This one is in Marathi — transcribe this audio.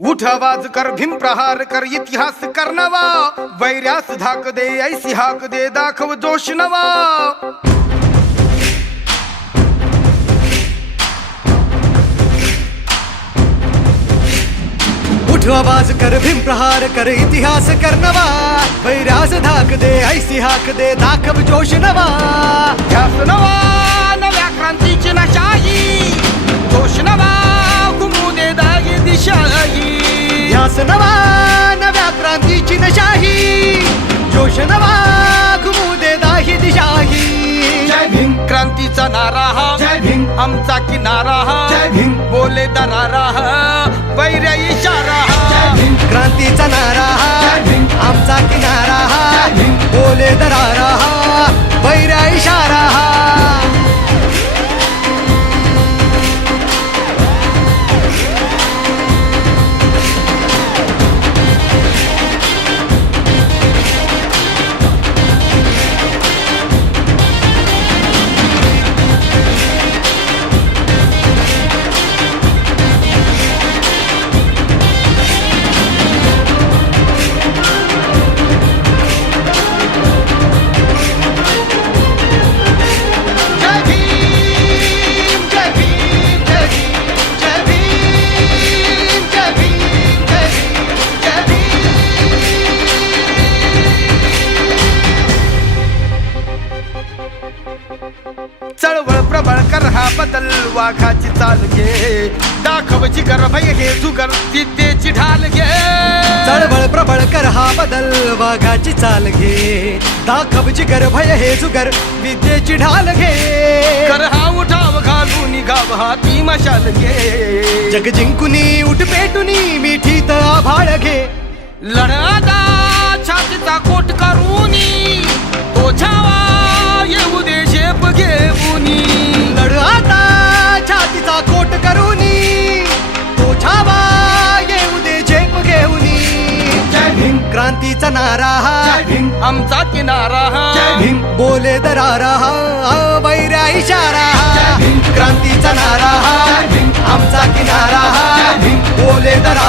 उठ आवाज कर, भीम प्रहार कर, इतिहास कर नवा, वैर्यास धाक दे, ऐसी हाक दे, दाखव जोश नवा. उठ आवाज कर, भीम प्रहार कर, इतिहास कर नवा, वैर्यास धाक दे, ऐसी हाक दे, दाखव जोश नवा. ध्यास नवा, नव्या क्रांतीची नशाही, जोश नवा, घुमू दे दागी दिशाही. ध्यास नवा, नव्या क्रांतीची नशाही, जोश नवा, घुमू दे दाही दिशाही. जय भीम क्रांतीचा नारा हा, जय भीम आमचा किनारा हा, जय भीम बोले दरारा हा, वैर्य इशारा हा. क्रांतीचा नारा हा, आमचा किनारा हा, बोले दरारा हा, वैरा इशारा हा. चळवळ प्रबळ कर, हा बदल वाघाची चाल घे, दाखव जिगर भय हे जुगर, विद्येची ढाल घे. चळवळ प्रबळ कर, हा बदल वाघाची चाल घे, दाखव जिगर भय हे जुगर, विद्येची ढाल घे. कर हा उठाव घालून गाव हाती मशाल घे, जग जिंकुनी उठ पेटुनी मिठीत आभाळ घे. लढादा छातीचा कोट करूनी, तो छावा येऊ दे झेप घेऊनी. लढ आता छातीचा कोट करूनी, तो छावा येऊ दे झेप घेऊनी. जय भीम क्रांतीचा नारा हा, आमचा किनारा हा, बोले दरारा हा, वैर्या इशारा हा. क्रांतीचा नारा हा, आमचा किनारा हा, बोले दरारा